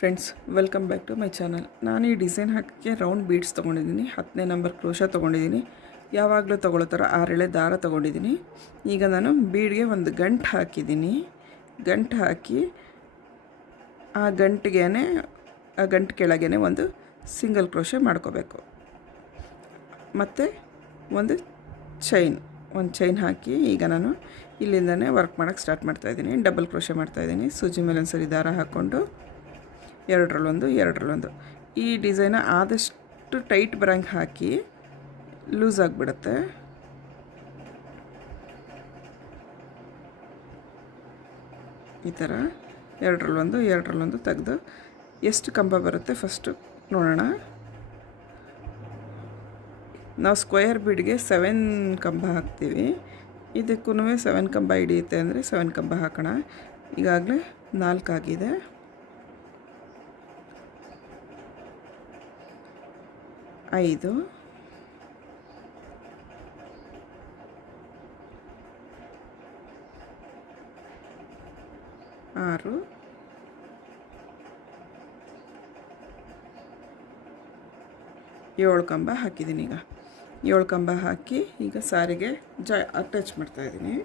Friends, welcome back to my channel. ನಾನು ಈ design ಹಾಕೋಕ್ಕೆ ರೌಂಡ್ ಬೀಡ್ಸ್ ತೊಗೊಂಡಿದ್ದೀನಿ. 10ನೇ ನಂಬರ್ ಕ್ರೋಶ ತೊಗೊಂಡಿದ್ದೀನಿ. ಯಾವಾಗಲೂ ತೊಗೊಳ್ಳೋ ಥರ 6 ಎಳೆ ದಾರ ತೊಗೊಂಡಿದ್ದೀನಿ. ಈಗ ನಾನು ಬೀಡ್ಗೆ ಒಂದು ಗಂಟು ಹಾಕಿದ್ದೀನಿ. ಗಂಟು ಹಾಕಿ ಆ ಗಂಟು ಕೆಳಗೇ ಒಂದು ಸಿಂಗಲ್ ಕ್ರೋಶ ಮಾಡ್ಕೋಬೇಕು. ಮತ್ತು ಒಂದು ಚೈನ್ ಹಾಕಿ ಈಗ ನಾನು ಇಲ್ಲಿಂದನೇ ವರ್ಕ್ ಮಾಡೋಕ್ಕೆ ಸ್ಟಾರ್ಟ್ ಮಾಡ್ತಾಯಿದ್ದೀನಿ. ಡಬಲ್ ಕ್ರೋಶ ಮಾಡ್ತಾಯಿದ್ದೀನಿ. ಸೂಜಿ ಮೇಲೆ ಒಂದು ಸರಿ ದಾರ ಹಾಕ್ಕೊಂಡು ಎರಡರಲ್ಲೊಂದು ಈ ಡಿಸೈನ ಆದಷ್ಟು ಟೈಟ್ ಬರೋಂಗೆ ಹಾಕಿ, ಲೂಸ್ ಆಗಿಬಿಡುತ್ತೆ. ಈ ಥರ ಎರಡರಲ್ಲೊಂದು ತೆಗೆದು ಎಷ್ಟು ಕಂಬ ಬರುತ್ತೆ ಫಸ್ಟು ನೋಡೋಣ. ನಾವು ಸ್ಕ್ವೇರ್ ಬೀಡ್ಗೆ 7 ಕಂಬ ಹಾಕ್ತೀವಿ. ಇದಕ್ಕೂ 7 ಕಂಬ ಹಿಡಿಯುತ್ತೆ ಅಂದರೆ 7 ಕಂಬ ಹಾಕೋಣ. ಈಗಾಗಲೇ 4 ಆಗಿದೆ. 5, 6, 7 ಕಂಬ ಹಾಕಿದ್ದೀನಿ. ಈಗ 7 ಕಂಬ ಹಾಕಿ ಈಗ ಸಾರಿಗೆ ಅಟ್ಯಾಚ್ ಮಾಡ್ತಾಯಿದ್ದೀನಿ.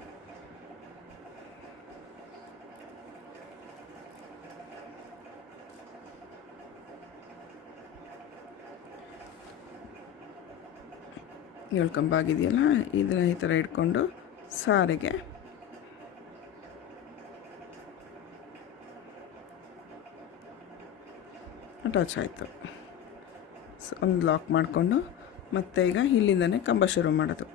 ಏಳು ಕಂಬ ಆಗಿದೆಯಲ್ಲ, ಇದನ್ನು ಈ ಥರ ಇಟ್ಕೊಂಡು ಸಾರಿಗೆ ಅಟ್ಯಾಚ್ ಆಯಿತು. ಒಂದು ಲಾಕ್ ಮಾಡಿಕೊಂಡು ಮತ್ತೆ ಈಗ ಇಲ್ಲಿಂದನೇ ಕಂಬ ಶುರು ಮಾಡೋದು.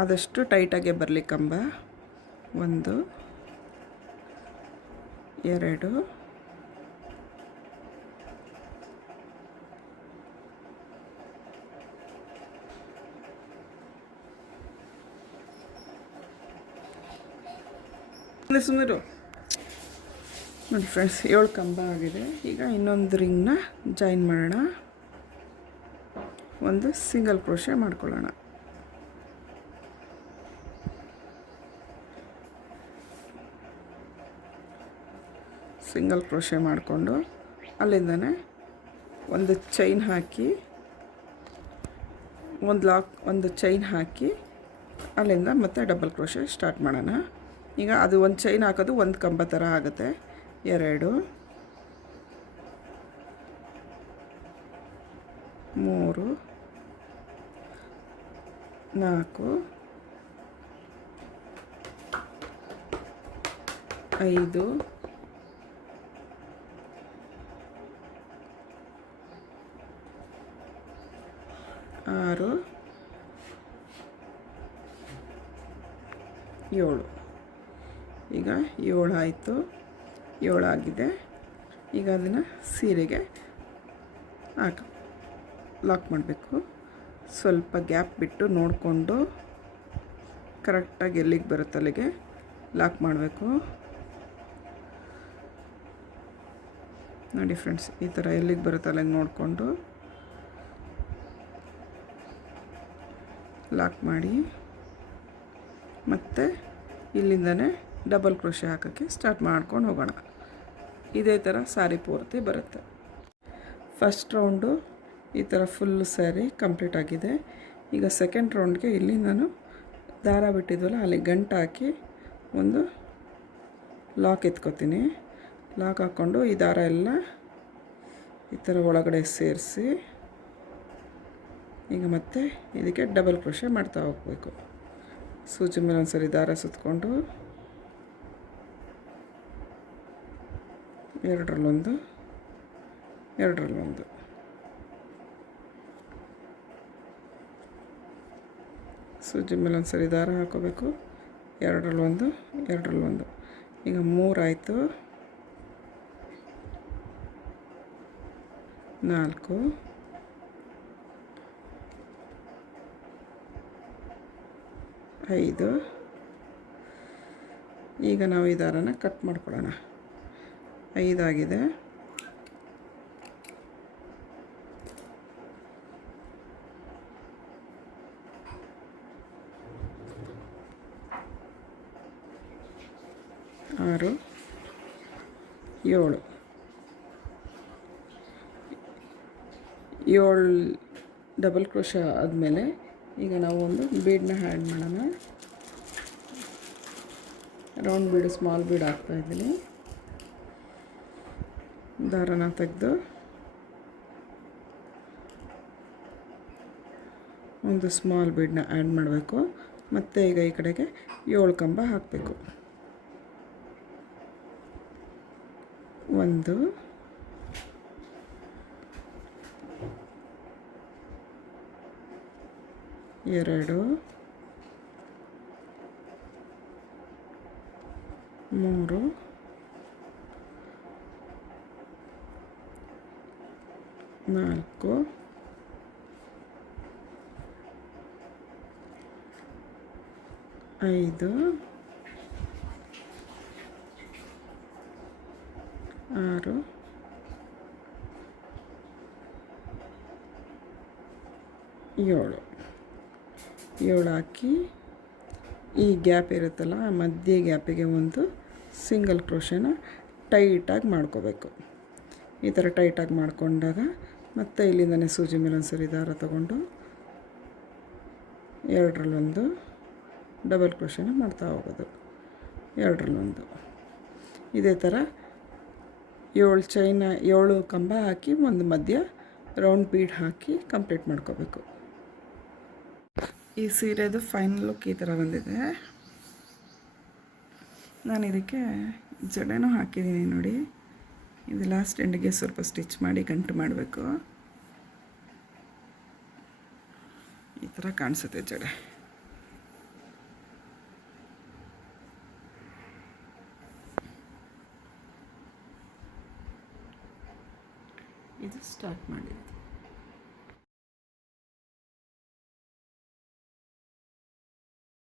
ಆದಷ್ಟು ಟೈಟಾಗೆ ಬರಲಿ ಕಂಬ. 1, 2, 3 ನೋಡಿ ಫ್ರೆಂಡ್ಸ್, 7 ಕಂಬ ಆಗಿದೆ. ಈಗ ಇನ್ನೊಂದು ರಿಂಗ್ನ ಜಾಯಿನ್ ಮಾಡೋಣ. ಒಂದು ಸಿಂಗಲ್ ಕ್ರೋಶೆ ಮಾಡ್ಕೊಳ್ಳೋಣ. ಸಿಂಗಲ್ ಕ್ರೋಶೆ ಮಾಡಿಕೊಂಡು ಅಲ್ಲಿಂದನೇ ಒಂದು ಚೈನ್ ಹಾಕಿ, ಒಂದು ಚೈನ್ ಹಾಕಿ ಅಲ್ಲಿಂದ ಮತ್ತೆ ಡಬಲ್ ಕ್ರೋಶೆ ಸ್ಟಾರ್ಟ್ ಮಾಡೋಣ. ಈಗ ಅದು ಒಂದು ಚೈನ್ ಹಾಕೋದು ಒಂದು ಕಂಬ ಥರ ಆಗುತ್ತೆ. 2, 3, 4, 5, 6, 7. ಈಗ 7 ಆಯಿತು. 7 ಆಗಿದೆ. ಈಗ ಅದನ್ನು ಸೀರೆಗೆ ಲಾಕ್ ಮಾಡಬೇಕು. ಸ್ವಲ್ಪ ಗ್ಯಾಪ್ ಬಿಟ್ಟು ನೋಡಿಕೊಂಡು ಕರೆಕ್ಟಾಗಿ ಎಲ್ಲಿಗೆ ಬರುತ್ತೆ ಅಲ್ಲಿಗೆ ಲಾಕ್ ಮಾಡಬೇಕು. ನೋಡಿ ಫ್ರೆಂಡ್ಸ್, ಈ ಥರ ಎಲ್ಲಿಗೆ ಬರುತ್ತೆ ಅಲ್ಲಿಗೆ ನೋಡಿಕೊಂಡು ಲಾಕ್ ಮಾಡಿ ಮತ್ತು ಇಲ್ಲಿಂದನೇ ಡಬಲ್ ಕ್ರೋಶೆ ಹಾಕೋಕ್ಕೆ ಸ್ಟಾರ್ಟ್ ಮಾಡ್ಕೊಂಡು ಹೋಗೋಣ. ಇದೇ ಥರ ಸಾರಿ ಪೂರ್ತಿ ಬರುತ್ತೆ. ಫಸ್ಟ್ ರೌಂಡು ಈ ಥರ ಫುಲ್ ಸ್ಯಾರಿ ಕಂಪ್ಲೀಟ್ ಆಗಿದೆ. ಈಗ ಸೆಕೆಂಡ್ ರೌಂಡ್ಗೆ ಇಲ್ಲಿ ನಾನು ದಾರ ಬಿಟ್ಟಿದ್ವಲ್ಲ ಅಲ್ಲಿ ಗಂಟು ಹಾಕಿ ಒಂದು ಲಾಕ್ ಎತ್ಕೋತೀನಿ. ಲಾಕ್ ಹಾಕ್ಕೊಂಡು ಈ ದಾರ ಎಲ್ಲ ಈ ಥರ ಒಳಗಡೆ ಸೇರಿಸಿ ಈಗ ಮತ್ತೆ ಇದಕ್ಕೆ ಡಬಲ್ ಕ್ರೋಶೆ ಮಾಡ್ತಾ ಹೋಗಬೇಕು. ಸೂಜಿ ಮೇಲೆ ಒಂದು ಸರಿ ದಾರ ಸುತ್ತಕೊಂಡು ಎರಡರಲ್ಲೊಂದು ಸೂಜಿ ಮೇಲೆ ಒಂದು ಸರಿ ದಾರ ಹಾಕೋಬೇಕು. ಎರಡರಲ್ಲೊಂದು ಈಗ 3 ಆಯಿತು. 4, 5. ಈಗ ನಾವು ಈ ದಾರನ ಕಟ್ ಮಾಡ್ಕೊಳ್ಳೋಣ. 5 ಆಗಿದೆ. 6 7 ಡಬಲ್ ಕ್ರೋಶ ಆದಮೇಲೆ ಈಗ ನಾವು ಒಂದು ಬೀಡನ್ನ ಆ್ಯಡ್ ಮಾಡೋಣ. ರೌಂಡ್ ಬೀಡು ಸ್ಮಾಲ್ ಬೀಡ್ ಹಾಕ್ತಾಯಿದ್ದೀನಿ. ದಾರನ ತೆಗೆದು ಒಂದು ಸ್ಮಾಲ್ ಬೀಡನ್ನ ಆ್ಯಡ್ ಮಾಡಬೇಕು. ಮತ್ತು ಈಗ ಈ ಕಡೆಗೆ 7 ಕಂಬ ಹಾಕಬೇಕು. 1 2 3 4 5 6 7 ಹಾಕಿ ಈ ಗ್ಯಾಪ್ ಇರುತ್ತಲ್ಲ ಆ ಮಧ್ಯೆ ಗ್ಯಾಪಿಗೆ ಒಂದು ಸಿಂಗಲ್ ಕ್ರೋಶನ ಟೈಟಾಗಿ ಮಾಡ್ಕೋಬೇಕು. ಈ ಥರ ಟೈಟಾಗಿ ಮಾಡಿಕೊಂಡಾಗ ಮತ್ತೆ ಇಲ್ಲಿಂದನೇ ಸೂಜಿ ಮೇಲೆ ಒಂದು ಸರಿ ದಾರ ತಗೊಂಡು 2ರಲ್ಲೊಂದು ಡಬಲ್ ಕ್ರೋಶನ ಮಾಡ್ತಾ ಹೋಗೋದು. 2ರಲ್ಲೊಂದು ಇದೇ ಥರ 7 ಕಂಬ ಹಾಕಿ ಒಂದು ಮಧ್ಯ ರೌಂಡ್ ಬೀಡ್ ಹಾಕಿ ಕಂಪ್ಲೀಟ್ ಮಾಡ್ಕೋಬೇಕು. ಈ ಸೀರೆದು ಫೈನಲ್ ಲುಕ್ ಈ ಥರ ಬಂದಿದೆ. ನಾನು ಇದಕ್ಕೆ ಜಡೆನೂ ಹಾಕಿದ್ದೀನಿ ನೋಡಿ. ಇದು ಲಾಸ್ಟ್ ಎಂಡಿಗೆ ಸ್ವಲ್ಪ ಸ್ಟಿಚ್ ಮಾಡಿ ಗಂಟು ಮಾಡಬೇಕು. ಈ ಥರ ಕಾಣಿಸುತ್ತೆ ಜಡೆ. ಇದು ಸ್ಟಾರ್ಟ್ ಮಾಡಿದ್ದು.